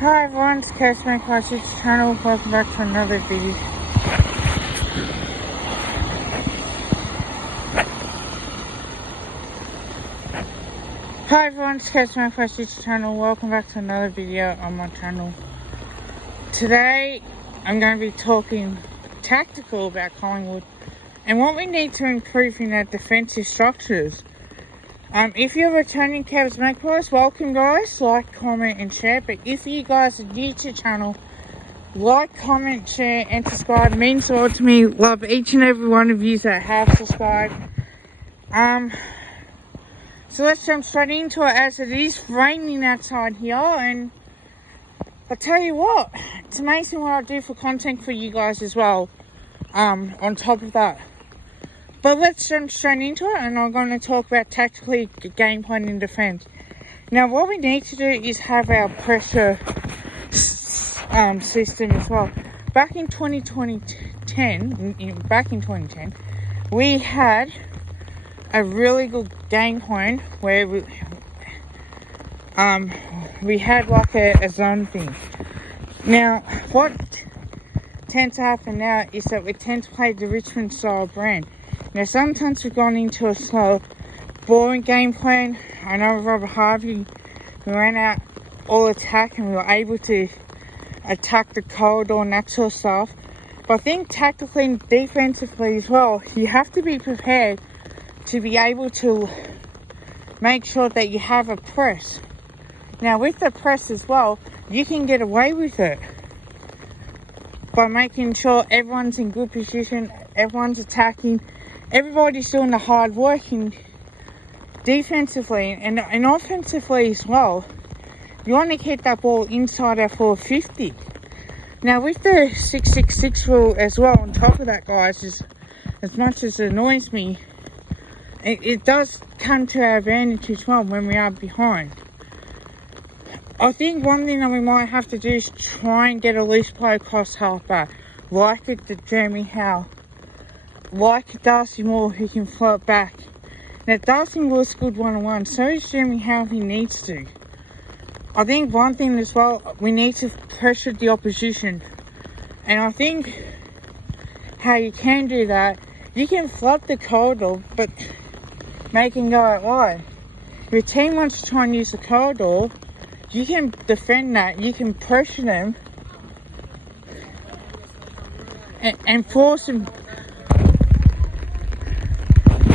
Hi everyone, it's Catchman Classics channel. Welcome back to another video. Hi everyone, it's Catchman Classics channel. Welcome back to another video on my channel. Today, I'm going to be talking tactical about Collingwood and what we need to improve in our defensive structures. If you're returning Cavs Magpies, welcome guys. Like, comment and share. But if you guys are new to the channel, like, comment, share and subscribe. It means a lot to me. Love each and every one of you that have subscribed. So let's jump straight into it, as it is raining outside here, and I tell you what, it's amazing what I do for content for you guys as well, on top of that. But let's jump straight into it, and I'm going to talk about tactically game plan in defence. Now, what we need to do is have our pressure system as well. Back in 2010, we had a really good game plan where we had like a zone thing. Now, what tends to happen now is that we tend to play the Richmond style brand. Now, sometimes we've gone into a slow, boring game plan. I know with Robert Harvey, we ran out all attack and we were able to attack the corridor and that sort of stuff. But I think tactically and defensively as well, you have to be prepared to be able to make sure that you have a press. Now, with the press as well, you can get away with it by making sure everyone's in good position, everyone's attacking, everybody's doing the hard work. And defensively and offensively as well, you want to keep that ball inside our 450. Now, with the 6-6-6 rule as well, on top of that, guys, as much as it annoys me, it does come to our advantage as well when we are behind. I think one thing that we might have to do is try and get a loose play across halfback, like it to Jeremy Howe, like Darcy Moore, who can float back. Now, Darcy Moore's good one-on-one, so is Jeremy Howe if he needs to. I think one thing as well, we need to pressure the opposition. And I think how you can do that, you can flood the corridor, but make him go out wide. If your team wants to try and use the corridor, you can defend that, you can pressure them and force them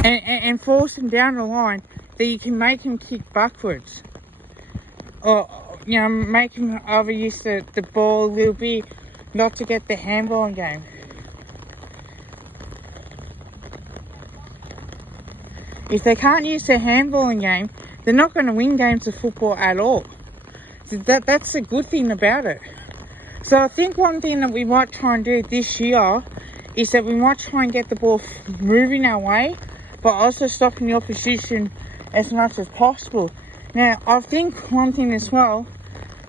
and force them down the line, that you can make him kick backwards. Or, you know, make him overuse the ball a little bit, not to get the handball game. If they can't use their handballing game, they're not going to win games of football at all. So that's the good thing about it. So I think one thing that we might try and do this year is that we might try and get the ball moving our way, but also stopping the opposition as much as possible. Now, I think one thing as well,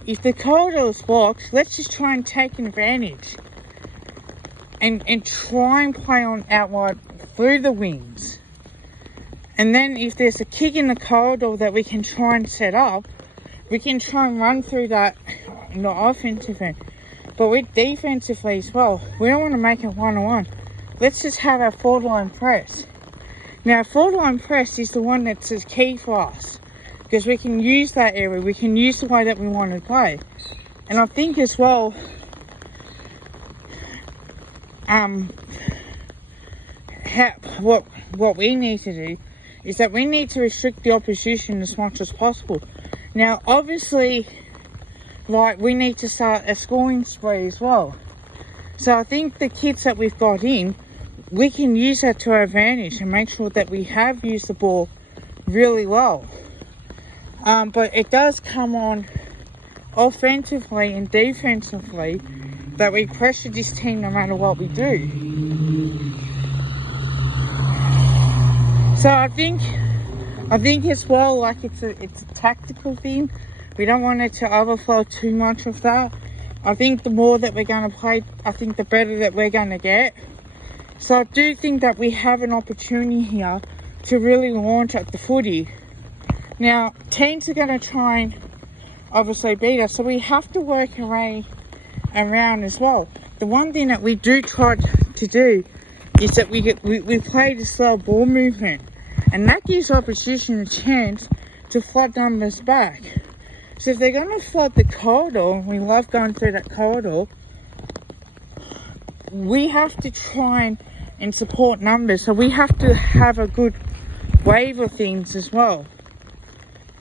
if the corridor is blocked, let's just try and take advantage and try and play on out wide through the wings. And then if there's a kick in the corridor that we can try and set up, we can try and run through that in the offensive end. But with defensively as well, we don't want to make it one-on-one. Let's just have our forward line press. Now, forward line press is the one that's key for us, because we can use that area, we can use the way that we want to play. And I think as well, what we need to do is that we need to restrict the opposition as much as possible. Now, obviously, like, we need to start a scoring spree as well. So I think the kids that we've got in, we can use that to our advantage and make sure that we have used the ball really well. But it does come on offensively and defensively that we pressure this team no matter what we do. So I think as well, like, it's a tactical thing. We don't want it to overflow too much of that. I think the more that we're going to play, I think the better that we're going to get. So I do think that we have an opportunity here to really launch at the footy. Now, teams are going to try and obviously beat us. So we have to work our way around as well. The one thing that we do try to do is that we play the slow ball movement, and that gives opposition a chance to flood numbers back. So if they're going to flood the corridor, we love going through that corridor, we have to try and support numbers. So we have to have a good wave of things as well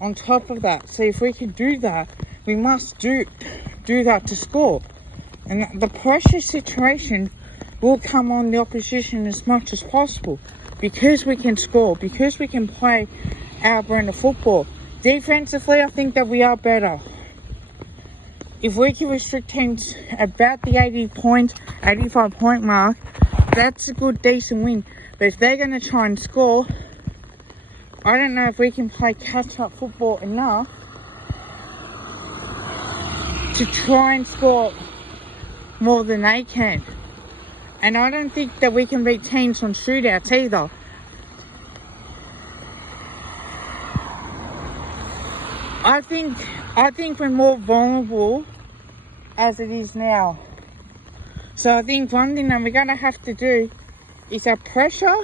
on top of that. So if we can do that, we must do that to score. And the pressure situation will come on the opposition as much as possible, because we can score, because we can play our brand of football. Defensively, I think that we are better. If we can restrict teams about the 85 point mark, that's a good, decent win. But if they're going to try and score, I don't know if we can play catch-up football enough to try and score more than they can. And I don't think that we can beat teams on shootouts either. I think we're more vulnerable as it is now. So I think one thing that we're going to have to do is our pressure,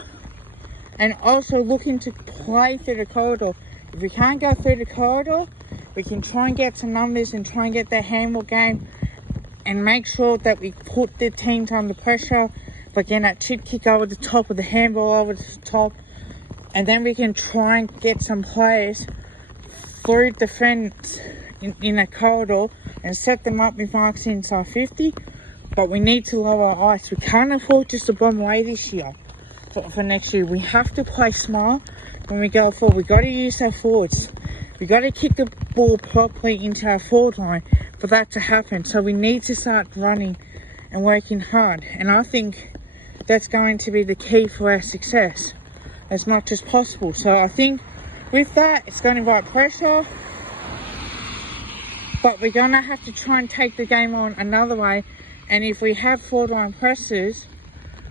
and also looking to play through the corridor. If we can't go through the corridor, we can try and get some numbers and try and get the handball game and make sure that we put the teams under pressure. Like getting that chip kick over the top, with the handball over the top, and then we can try and get some players through the fence in a corridor and set them up with marks inside 50. But we need to lower our ice. We can't afford just to bomb away this year. For next year, we have to play smart when we go forward. We got to use our forwards. We got to kick the ball properly into our forward line for that to happen. So we need to start running and working hard. And I think that's going to be the key for our success as much as possible. So I think with that, it's going to invite pressure, but we're going to have to try and take the game on another way. And if we have forward line presses,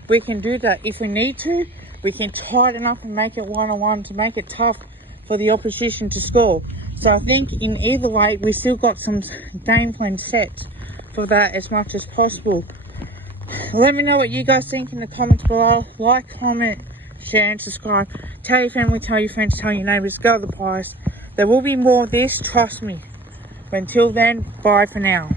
we can do that. If we need to, we can tighten up and make it one-on-one to make it tough for the opposition to score. So I think in either way, we still got some game plan set for that as much as possible. Let me know what you guys think in the comments below. Like, comment, share and subscribe. Tell your family, tell your friends, tell your neighbours. Go the Pies. There will be more of this, trust me. But until then, bye for now.